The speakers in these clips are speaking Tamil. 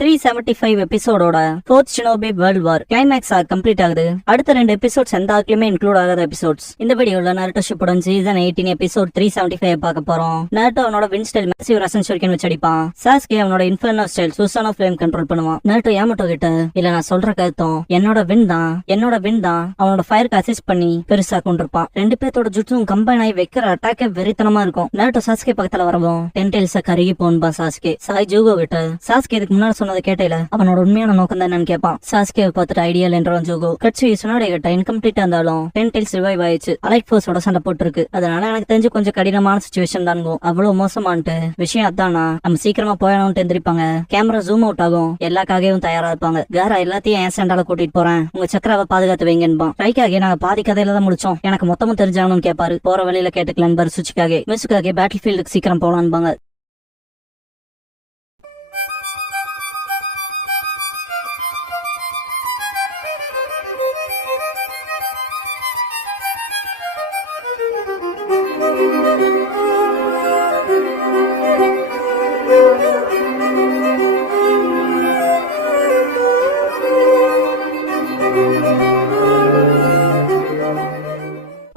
375 எபிசோடோட 4th shinobi world war climax complete ஆகுது. அடுத்த 2 எபிசோட்ஸ் எந்த ஆர்க்லயுமே இன்க்ளூட் ஆகாத எபிசோட்ஸ். இந்த வீடியோல நருட்டோ ஷிப்புடன் சீசன் 18 எபிசோட் 375 பார்க்க போறோம். நருட்டோ அவனோட வின் ஸ்டைல் மேசிவ் ரசன் ஷூரிகன் வச்சு அடிப்பான். சாஸ்கே அவனோட இன்ஃபர்னோ ஸ்டைல் சூசானோ ஃப்ளேம் கண்ட்ரோல் பண்ணுவான். நருட்டோ யாமட்டோ கிட்ட இல்ல நான் சொல்ற கருத்தம் என்னோட வின் தான் அவனோட ஃபயருக்கு அசிஸ்ட் பண்ணி பெருசா கொண்டிருப்பான். 2 பேர்த்தோட ஜுட்ஸும் கம்பைன் ஆகி வைக்கிற அட்டாக்கே வெறித்தனமா இருக்கும். நருட்டோ சாஸ்கே பக்கத்துல வரவும் டென்டெயில்ஸ கருகி போன்பா சாஸ்கே. சாய் ஜூகோ கிட்ட சாஸ்கே இதுக்கு முன்னாடி சொன்னதை கேட்டையில அவனோட உண்மையான நோக்கம் தான் என்னன்னு கேட்பான். சாஸ்கே பார்த்துட்டு ஐடியா என்றவன் ஜூகோ கட்சி சுனாடே கிட்ட இன்கம்ப்ளீட்டா இருந்தாலும் டென்டெயில்ஸ் ரிவைவ் ஆயிடுச்சு. அலைட் ஃபோர்ஸோட சண்டை போட்டுருக்கு. அதனால எனக்கு தெரிஞ்சு கொஞ்சம் கடினமான சிச்சுவேஷன் தான். அவ்வளவு மோசமான்ட்டு விஷயம் அதானா நம்ம சீக்கிரமா போயணும்னு எந்திரிப்பாங்க. கேமரா ஜூம் அவுட் ஆகும். எல்லா காகையும் தயாரா இருப்பாங்க. காரா எல்லாத்தையும் ஏன் சண்டால கூட்டிட்டு போறேன், உங்க சக்கராவை பாதுகாத்து வைங்கன்பான். ரைக்காகே நாங்க பாதி கதையில தான் முடிச்சோம், எனக்கு மொத்தமும் தெரிஞ்சாகணும்னு கேட்பாரு. போற வழியில கேட்டுக்கலான்னு பாரு சுச்சிக்காகே. மிசுக்காகே பேட்டில் ஃபீல்டுக்கு சீக்கிரம் போலான்பாங்க.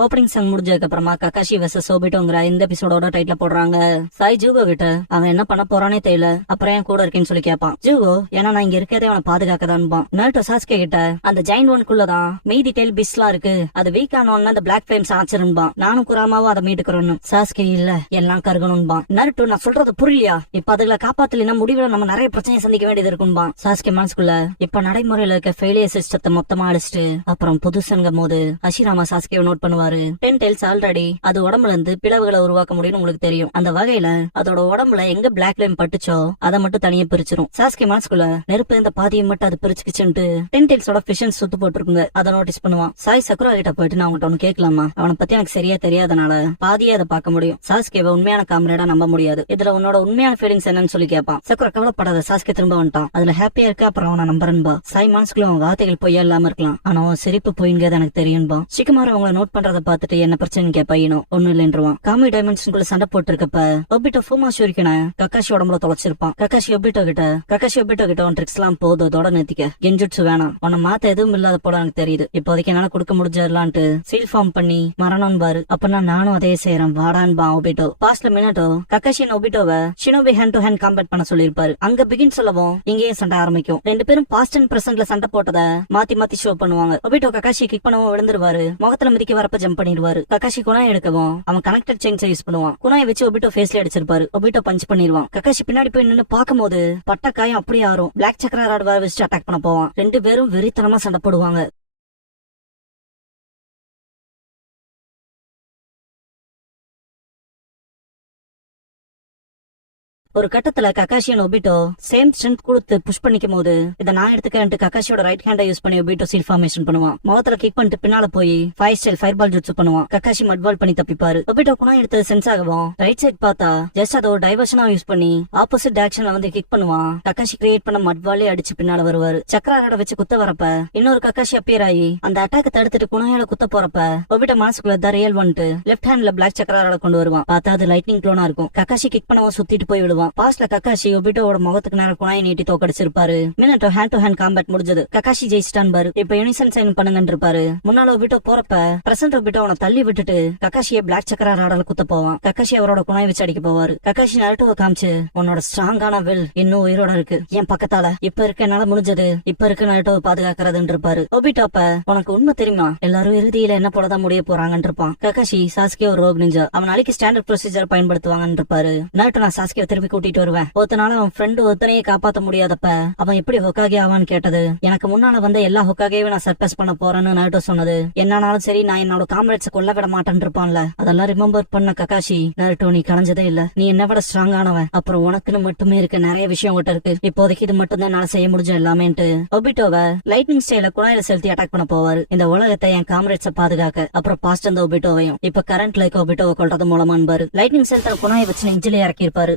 ஓப்பனிங் சாங் முடிஞ்சதுக்கு அப்புறமா ககாஷி வெர்சஸ் ஒபிட்டோங்கிற இந்த எபிசோடோட டைட்டில் போடுறாங்க. சாய் ஜூகோ கிட்ட அவன் என்ன பண்ண போறானே தெரியல, அப்புறம் என் கூட இருக்கேன்னு சொல்லி கேட்பான். ஜூகோ ஏன்னா நான் இங்க இருக்கதே அவனை பாதுகாக்கதான்பான். நருட்டோ சாஸ்கே கிட்ட அந்த ஜெயிண்ட் ஒன்குள்ளதான் மீதி டெயில் பிஸ்லாம் இருக்கு, அது வீக் ஆனோன்னு அந்த பிளாக் ஃபிளேம்ஸ் ஆச்சிருந்தான். நானும் குராமாவும் அதை மீட்டுக்கிறோம். சாஸ்கே இல்ல எல்லாம் கருகணும்பான். நருட்டோ நான் சொல்றது புரியலையா, இப்ப அதுல காப்பாத்தலைன்னா முடிவுல நம்ம நிறைய பிரச்சனையை சந்திக்க வேண்டியது இருக்கும்பான். சாஸ்கே மனசுக்குள்ள இப்ப நடைமுறையில இருக்க ஃபெயிலியர் சிஸ்டத்தை மொத்தமா அடிச்சுட்டு அப்புறம் புதுசுங்கும் போது அஷிராமா சாஸ்கே நோட் பண்ணுவாரு. டென்டெயில்ஸ் ஆல்ரெடி அது உடம்புல இருந்து பிளவுகளை உருவாக்க முடியும்னு உங்களுக்கு தெரியும். அந்த வகையில அதோட உடம்புல எங்க பிளாக் லைன் பட்டுச்சோ அதை மட்டும் தனியா பிரிச்சிரும். சாஸ்கே மனசுக்குள்ள நெருப்பு இந்த பாதியை மட்டும் அது பிரிச்சுக்கிச்சுட்டு டென்டெயில்ஸோட ஃபிஷன்ஸ் சுத்து போட்டுருக்குங்க. அதை நோட்டீஸ் பண்ணுவான். சாய் சக்குரா கிட்ட போயிட்டு நான் அவன்கிட்ட ஒன்னு கேட்கலாமா, அவனை பத்தி எனக்கு சரியா தெரியாதனால பாதியே அதை பார்க்க முடியும். சாஸ்கேவை உண்மையான காம்ரேடா நம்ப முடியாது, இதுல உன்னோட உண்மையான ஃபீலிங்ஸ் என்னன்னு சொல்லி கேட்பான். சக்குரா கவலைப்படாத, சாஸ்கே திரும்ப வந்துட்டான், அதுல ஹாப்பியா இருக்கு, அப்புறம் அவனை நம்புறன்பா. சாய் மனசுக்குள்ள அவன் வார்த்தைகள் பொய்யா இல்லாம இருக்கலாம், ஆனா அவன் சிரிப்பு பொய்ங்கிறது எனக்கு தெரியும்பா. சிக்குமார் அவங்களை நோட் பண்றதை பார்த்துட்டு என்ன பிரச்சனை கேட்பாயினும் ஒண்ணு இல்லைன்றான். காமி டைமென்ஷனுக்குள்ள சண்டை போட்டு இருக்கப்ப ஒபிட்டோ ஃபூமா ஷூரிகனை ககாஷி உடம்புல தொலைச்சிருப்பான். ககாஷி ஒபிட்டோ கிட்ட உன் ட்ரிக்ஸ் எல்லாம் போதோட நிறுத்திக்க, கெஞ்சுட்சு வேணாம், உன்னை மாத்த எதுவும் இல்லாத போல எனக்கு தெரியுது, இப்போதைக்கு என்னால கொடுக்க முடிஞ்சதுலான்ட்டு சீல் ஃபார்ம் பண்ணி மரணம் பாரு, அப்பனா நானும் அதே செய்யறேன் வாடான்பா ஒபிட்டோ. பாஸ்ட்ல மினட்டோ ககாஷி ஒபிட்டோவை shinobi hand to hand combat பண்ண சொல்லிருப்பாரு. அங்க பிகின் சொல்லவும் இங்கேயே சண்டை ஆரம்பிக்கும். 2 பேரும் பாஸ்ட் அண்ட் பிரசன்ட்ல சண்டை போட்டத மாத்தி ஷோ பண்ணுவாங்க. ஒபிட்டோ ககாஷி கிக் பண்ணவும் விழுந்துருவாரு. முகத்துல மிதிக்க வரப்ப ஜம்ப் பண்ணிடுவாரு. ககாஷி குணாய் எடுக்கவும் அவன் கனெக்டட் செயின்ஸ் யூஸ் பண்ணுவான். குணாயை வச்சு ஒபிட்டோ ஃபேஸ்ல அடிச்சிருப்பாரு. ஒபிட்டோ பஞ்ச் பண்ணிடுவான். ககாஷி பின்னாடி போய் நின்னு பாக்கும்போது பட்ட காயம் அப்படியே ஆறும். பிளாக் சக்கர ராட் வர வச்சு அட்டாக் பண்ண போவான். 2 பேரும் வெறித்தனமா சண்டை போடுவாங்க. ஒரு கட்டத்துல ககாஷி ஒபிட்டோ சேம் ஸ்ட்ரென்த் கொடுத்து புஷ் பண்ணிக்கும் போது இதை நான் எடுத்துக்கிட்டு ககாஷியோட ரைட் ஹேண்டை யூஸ் பண்ணி ஒபிட்டோ சீல் ஃபார்மேஷன் பண்ணுவான். முகத்துல கிக் பண்ணிட்டு பின்னால போய் five style fire ball jutsu பண்ணுவான். ககாஷி மட்வால் பண்ணி தப்பிப்பாரு. ஒபிட்டோ குணா எடுத்து சென்ஸ் ஆகவும் ரைட் சைட் பார்த்தா ஜஸ்ட் அதை ஒரு டைவர்ஷனா யூஸ் பண்ணி ஆப்போசிட் டைரக்ஷன்ல வந்து கிக் பண்ணுவான். ககாஷி கிரியேட் பண்ண மட்வாலே அடிச்சு பின்னால வருவாரு. சக்கராட வச்சு குத்த வரப்ப இன்னொரு ககாஷி அப்பியர் ஆகி அந்த அட்டாக் தடுத்துட்டு குணாயால குத்த போறப்ப ஒபிட்டோ மனசுக்குள்ள த ரியல் வந்துட்டு லெஃப்ட் ஹேண்ட்ல பிளாக் சக்கராட கொண்டு வருவான். பார்த்தா அது லைட்னிங் க்ளோனா இருக்கும். ககாஷி கிக் பண்ணவும் சுத்திட்டு போய் விடுவான். பாஸ்ட்ல ககாஷி ஒபிட்டோட முகத்துக்கு நேரம் குணாயை நீட்டி தோக்கடிச்சிருப்பாரு. மினட்டோ ஹேண்ட் டு ஹேண்ட் காம்பேட் முடிஞ்சது. ககாஷி ஜெயிச்சிட்டான் பாரு, இப்ப யூனிசன் சைன் பண்ணுங்கன்னு இருப்பாரு. முன்னால ஒபிட்டோ போறப்ப பிரசன்ட் ஒபிட்டோ அவனை தள்ளி விட்டுட்டு ககாஷியை பிளாக் சக்கரா ராடால குத்த போவான். ககாஷி அவரோட குணாயை வச்சு அடிக்க போவாரு. ககாஷி நருட்டோவை காமிச்சு உன்னோட ஸ்ட்ராங்கான வில் இன்னும் உயிரோட இருக்கு என் பக்கத்தால, இப்ப இருக்க என்னால முடிஞ்சது, இப்ப இருக்க நருட்டோவை பாதுகாக்கிறதுன்னு இருப்பாரு. ஒபிட்டோப்ப உனக்கு உண்மை தெரியுமா, எல்லாரும் இறுதியில என்ன போலதான் முடிய போறாங்கன்னு இருப்பான். ககாஷி சாஸ்கே ஒரு ரோக் நிஞ்சா, அவன் நாளைக்கு ஸ்டாண்டர்ட் ப்ரொசீஜர் பயன்படுத்துவாங்கன்னு இருப்பாரு. நருட்டோ நான் சாஸ்கே திருப்பி கூட்டிட்டு வருவேன், ஒருத்தனால அவன் ஃப்ரெண்டு ஒருத்தனையே காப்பாத்த முடியாதப்ப அவன் எப்படி ஹொக்காகே ஆவான்னு கேட்டது. எனக்கு முன்னால வந்த எல்லா ஹொக்காகேயும் நான் சர்ப்ரைஸ் பண்ண போறேன்னு நருட்டோ சொன்னது. என்னாலும் சரி நான் என்னோட காம்ரேட்ஸ் கொல்ல விட மாட்டேன்னு இருப்பான்ல, அதெல்லாம் ரிமெம்பர் பண்ண ககாஷி நருட்டோ நீ கலைஞ்சதே இல்ல, நீ என்ன விட ஸ்ட்ராங் ஆனவன், அப்புறம் உனக்குன்னு மட்டுமே இருக்கு நிறைய விஷயம் கிட்ட இருக்கு, இப்போதைக்கு இது மட்டும் தான் என்னால செய்ய முடிஞ்ச எல்லாமேன்ட்டு ஒபிட்டோவை லைட்னிங் ஸ்டைல குழாயில செலுத்தி அட்டாக் பண்ண போவாரு. இந்த உலகத்தை என் காம்ரேட்ஸ பாதுகாக்க, அப்புறம் பாஸ்ட் அந்த ஒபிட்டோவையும் இப்ப கரண்ட்ல இருக்க ஒபிட்டோவை கொல்றது மூலமான்பாரு. லைட்னிங் செலுத்த குழாயை வச்சு நெஞ்சிலே இறக்கி இருப்பாரு.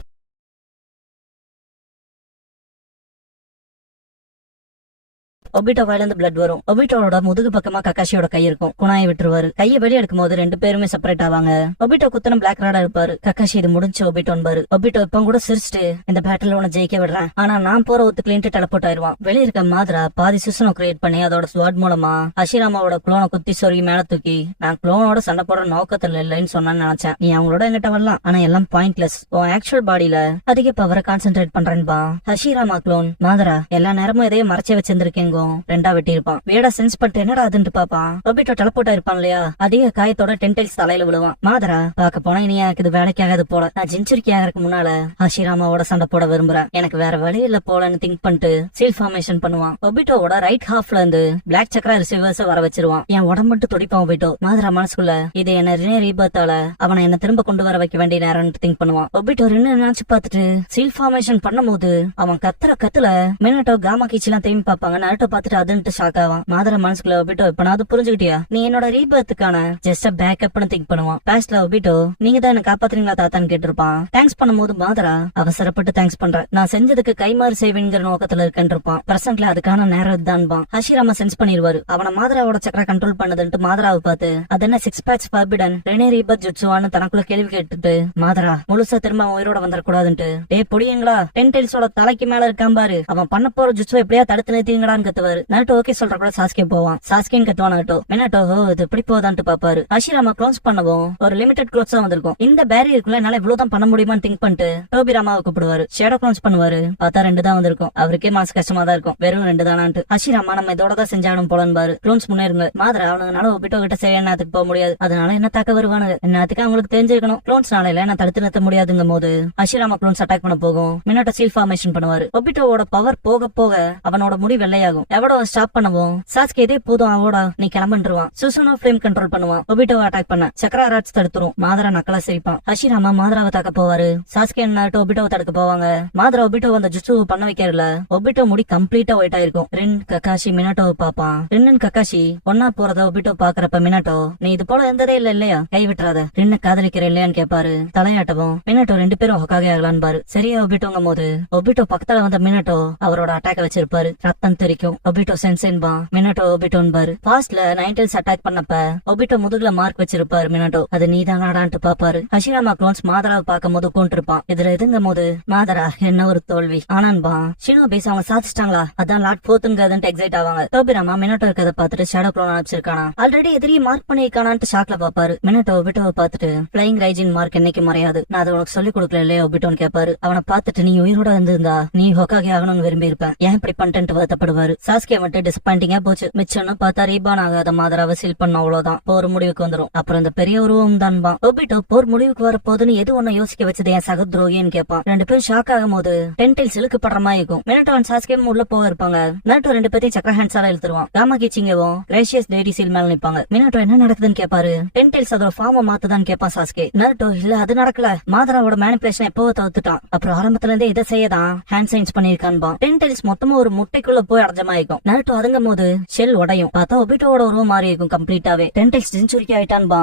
ஒபிட்டோ வாயில இருந்து பிளட் வரும். ஒபிட்டோட முதுகு பக்கமா கக்காஷியோட கை இருக்கும். குணாயை விட்டுருவாரு. கையை வெளியே எடுக்கும் போது ரெண்டு பேருமே செப்பரேட் ஆவாங்க. ஒபிட்டோ குத்தனம் பிளாக் ராடா இருப்பாரு. கக்காஷி இது முடிஞ்சு ஒபிட்டோன்பாரு. ஒபிட்டோ இப்ப கூட சிரிச்சுட்டு இந்த பேட்டில் உன ஜெயிக்க விடுறேன், ஆனா நான் போற ஒத்துக்கலின்ட்டு டெலபோர்ட் ஆயிருவான். வெளிய இருக்க மாதிரா பாதி சுசனை கிரியேட் பண்ணி அதோட ஸ்வாட் மூலமா அஷிராமாவோட குளோனை குத்தி சொருகி மேல தூக்கி நான் குளோனோட சண்டை போடுற நோக்கத்துல இல்லைன்னு சொன்னான்னு நினைச்சேன். நீ அவங்களோட எங்கிட்ட வரலாம், ஆனா எல்லாம் பாயிண்ட்லெஸ். உன் ஆக்சுவல் பாடியில அதிக பவரை கான்சென்ட்ரேட் பண்றேன்பா. அஷிராமா குளோன் மாதரா எல்லா நேரமும் எதையும் மறைச்சே வச்சிருந்திருக்கேங்கோ. ரெண்டா வெட்டி இருப்பான். வேடா சென்ஸ் பண்ணிட்டு என்னடா அதுன்னு பாப்பான். ஒபிட்டோ டெலபோர்ட் ஆயிருப்பான் இல்லையா, அதிக காயத்தோட டென்டைல்ஸ் தலையில விழுவான். மாதரா பாக்க போனா இனி எனக்கு இது வேலைக்கு ஆகாது போல. நான் செஞ்சுரிக்கு ஆகிறதுக்கு முன்னால அஷிராமாவோட சண்டை போட விரும்புறேன், எனக்கு வேற வழி இல்ல போலன்னு திங்க் பண்ணிட்டு சீல் ஃபார்மேஷன் பண்ணுவான். ஒபிட்டோவோட ரைட் ஹாஃப்ல இருந்து பிளாக் சக்கரா ரிசீவர்ஸ் வர வச்சிருவான். என் உடம்பு மட்டும் துடிப்பான் ஒபிட்டோ. மாதரா மனசுக்குள்ள இது என்ன ரினே ரீபர்த்தால அவனை என்ன திரும்ப கொண்டு வர வைக்க வேண்டிய நேரம்னு திங்க் பண்ணுவான். ஒபிட்டோ ரினே நினைச்சு பார்த்துட்டு சீல் ஃபார்மேஷன் பண்ணும் போது அவன் கத்துற கத்துல மினட்டோ காமா கீச்சி எல்லாம் திரும்பி பாப்பாங்க. நருட்டோ பார்த்துட்டு அதுன்ட்டு ஷாக் ஆவான். மாதரா மனசுக்குள்ள ஒபிட்டோ இப்பனாவது புரிஞ்சுக்கிட்டியா, நீ என்னோட ரீபர்த்துக்கான ஜஸ்ட் பேக்கப்னு திங்க் பண்ணுவான். பாஸ்ட்ல ஒபிட்டோ நீங்க தான் என்ன காப்பாத்துறீங்களா தாத்தான்னு கேட்டிருப்பான். தேங்க்ஸ் பண்ணும்போது மாதரா அவசரப்பட்டு தேங்க்ஸ் பண்றேன், நான் செஞ்சதுக்கு கைமாறு செய்வேங்கிற நோக்கத்துல இருக்கேன்னு இருப்பான். பிரசன்ட்ல அதுக்கான நேரம் இதுதான்பான். ஹஷிராமா சென்ஸ் பண்ணிடுவாரு. அவனை மாதராவோட சக்கரா கண்ட்ரோல் பண்ணதுன்ட்டு மாதராவை பார்த்து அது என்ன six paths forbidden Rinne rebirth ஜுட்சுவான்னு தனக்குள்ள கேள்வி கேட்டுட்டு மாதரா முழுசா திரும்ப உயிரோட வந்துடக்கூடாதுன்ட்டு டே பொடியங்களா டென்டைல்ஸோட தலைக்கு மேல இருக்கான் பாரு, அவன் பண்ண போற ஜுட்சுவை எப்படியா தடுத்து நிறுத்தீங்கடான்னு கத்துவாரு. நருட்டோ ஓகே சொல்ற கூட சாஸ்கே போவான். சாஸ்கேன்னு கத்துவான் நருட்டோ. மினட்டோ இது எப்படி போதான்ட்டு பாப்பாரு. ஹஷிராமா க்ளோஸ் பண்ணவும் ஒரு லிமிடெட் க்ளோஸ் தான் வந்திருக்கும். இந்த பேரியருக்குள்ள என்னால இவ்வளவுதான் பண்ண முடியுமான்னு திங்க் பண்ணிட்டு டோபிராமாவை கூப்பிடுவாரு. ஷேடோ க்ளோஸ் பண்ணுவாரு. பார்த்தா 2 தான் வந்திருக்கும். அவருக்கே மனசு கஷ்டமா தான் இருக்கும், வெறும் 2 தானான்ட்டு. ஹஷிராமா நம்ம இதோட தான் செஞ்சாலும் போலன்பாரு. க்ளோன்ஸ் முன்னேறுங்க மாதரா, அவனுங்கனால ஒபிட்டோ கிட்ட சரியான நேரத்துக்கு போக முடியாது, அதனால என்ன தாக்க வருவானுங்க, என்னத்துக்கு அவங்களுக்கு தெரிஞ்சிருக்கணும். க்ளோன்ஸ் நாளையில நான் தடுத்து நிறுத்த முடியாதுங்கும் போது ஹஷிராமா க்ளோன்ஸ் அட்டாக் பண்ண போகும். மினட்டோ சீல் ஃபார்மேஷன் பண்ணுவாரு. ஒபிட்டோவோட பவர் போக போக அவனோட முடி வெள்ளையாகும். எவடோ ஸ்டாப் பண்ணவும் சாஸ்கே இதே போதும் அவோட நீ கிளம்பிடுவான். சுசனோ ஃப்ளேம் கண்ட்ரோல் பண்ணுவான். ஒபிட்டோவை அட்டாக் பண்ண சக்கரா ராட்ஸ் தடுத்துரும். மாதரா நக்கலா சிரிப்பான். ஹஷிராமா மாதராவை தாக்க போவாரு. சாஸ்கே நருட்டோ ஒபிட்டோவை தடுக்க போவாங்க. மாதரா ஒபிட்டோ அந்த ஜுட்சு பண்ண வைக்கிறதுல ஒபிட்டோ முடி கம்ப்ளீட்டா ஒயிட் ஆயிருக்கும். ரின் கக்காஷி மினட்டோவை பாப்பான். ரின் கக்காஷி ஒன்னா போறத ஒபிட்டோ பாக்குறப்ப மினட்டோ நீ இது போல இருந்ததே இல்ல இல்லையா, கை விட்டுறாத, ரின்ன காதலிக்கிற இல்லையான்னு கேட்பாரு. தலையாட்டவும் மினட்டோ 2 பேரும் ஹொக்காகே ஆகலான்னு பாரு. சரியா ஒபிட்டோங்கும் போது ஒபிட்டோ பக்கத்துல வந்த மினட்டோ அவரோட அட்டாக் வச்சிருப்பாரு. ரத்தம் தெரிக்கும். ஒபிட்டோ சென்சேன்பா. மினட்டோ ஒபிட்டோன்பாரு. பாஸ்ட்ல நைன்டெல்ஸ் அட்டாக் பண்ணப்ப ஒபிட்டோ முதுகுல மார்க் வச்சிருப்பாரு. மினட்டோ அது நீதானாடான்ட்டு பாப்பாரு. ஹஷிராமா க்ளோன்ஸ் மாதராவை பார்க்கும் போது கொண்டிருப்பான். இதுல எதுங்கும் போது மாதரா என்ன ஒரு தோல்வி ஆனான்பா. ஷினோ பேஸ் அவங்க சாதிச்சிட்டாங்களா, அதான் லாட் போத்துங்கிறதுன்ட்டு எக்ஸைட் ஆவாங்க. டோபிராமா மினட்டோ இருக்கதை பார்த்துட்டு ஷேடோ க்ளோன் அனுப்பிச்சிருக்கானா, ஆல்ரெடி எதிரி மார்க் பண்ணிருக்கானான்ட்டு ஷாக்ல பாப்பாரு. மினட்டோ ஒபிட்டோவை பார்த்துட்டு பிளைங் ரைஜின் மார்க் என்னைக்கு மறையாது, நான் அதை உனக்கு சொல்லிக் கொடுக்கல இல்லையா ஒபிட்டோன்னு கேட்பாரு. அவனை பார்த்துட்டு நீ உயிரோட இருந்திருந்தா நீ ஹொக்காகே ஆகணும்னு விரும்பி இருப்பேன், ஏன் இப்படி பண்ணிட்டு வருத்தப்படுவாரு. சாஸ்கே மட்டும் டிசப்பாயிண்டிங்கா போச்சு. மிச்சம்னு பார்த்தா ரீபான் ஆகாத மாதராவை சீல் பண்ண அவ்வளவுதான். போர் முடிவுக்கு வந்துரும். அப்புறம் இந்த பெரிய உருவம் தான்பா. ஒபிட்டோ போர் முடிவுக்கு வர போதுன்னு எது ஒண்ணு யோசிக்க வச்சது என் சக துரோகின்னு கேட்பான். 2 பேரும் ஷாக் ஆகும் போது டென்டைல்ஸ் இழுக்கு படுற மாதிரி இருக்கும். மினட்டோ சாஸ்கே உள்ள போக இருப்பாங்க. நருட்டோ 2 பேரையும் சக்கர ஹேண்ட்ஸால இழுத்துருவான். காமா கீச்சிங்கவும் கிரேஷியஸ் லேடி சீல் மேல நிப்பாங்க. மினட்டோ என்ன நடக்குதுன்னு கேட்பாரு. டென்டைல்ஸ் அதோட ஃபார்மை மாத்துதான்னு கேட்பான் சாஸ்கே. நருட்டோ இல்ல அது நடக்கல, மாதராவோட மேனிபுலேஷன் எப்போ தவிர்த்துட்டான், அப்புறம் ஆரம்பத்துல இருந்தே இதை செய்யதான் ஹேண்ட் சைன்ஸ் பண்ணிருக்கான்பா. டென்டைல்ஸ் மொத்தமா ஒரு முட்டைக்குள்ள போய் அடைஞ்சமா இருக்கும். நருட்டோ அதுங்கும் போது ஷெல் உடையும். பார்த்தா ஒபிட்டோவோட உருவம் மாறி இருக்கும் கம்ப்ளீட்டாவே. டென்டைல்ஸ் செஞ்சுரிக்கு ஆயிட்டான்பா.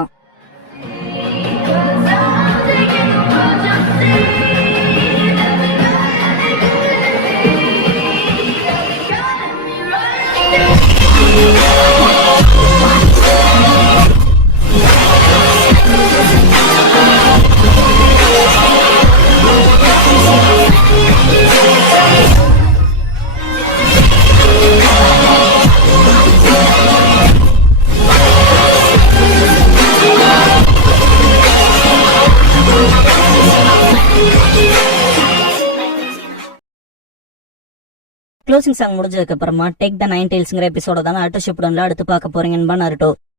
க்ளோசிங் சாங் முடிஞ்சதுக்கு அப்புறமா டேக் த நைன் டெய்ல்ஸ்ங்கிற எபிசோட தான் அடுத்த ஷிப்டன்ல அடுத்து பார்க்க போறீங்கன்னு நருட்டோ.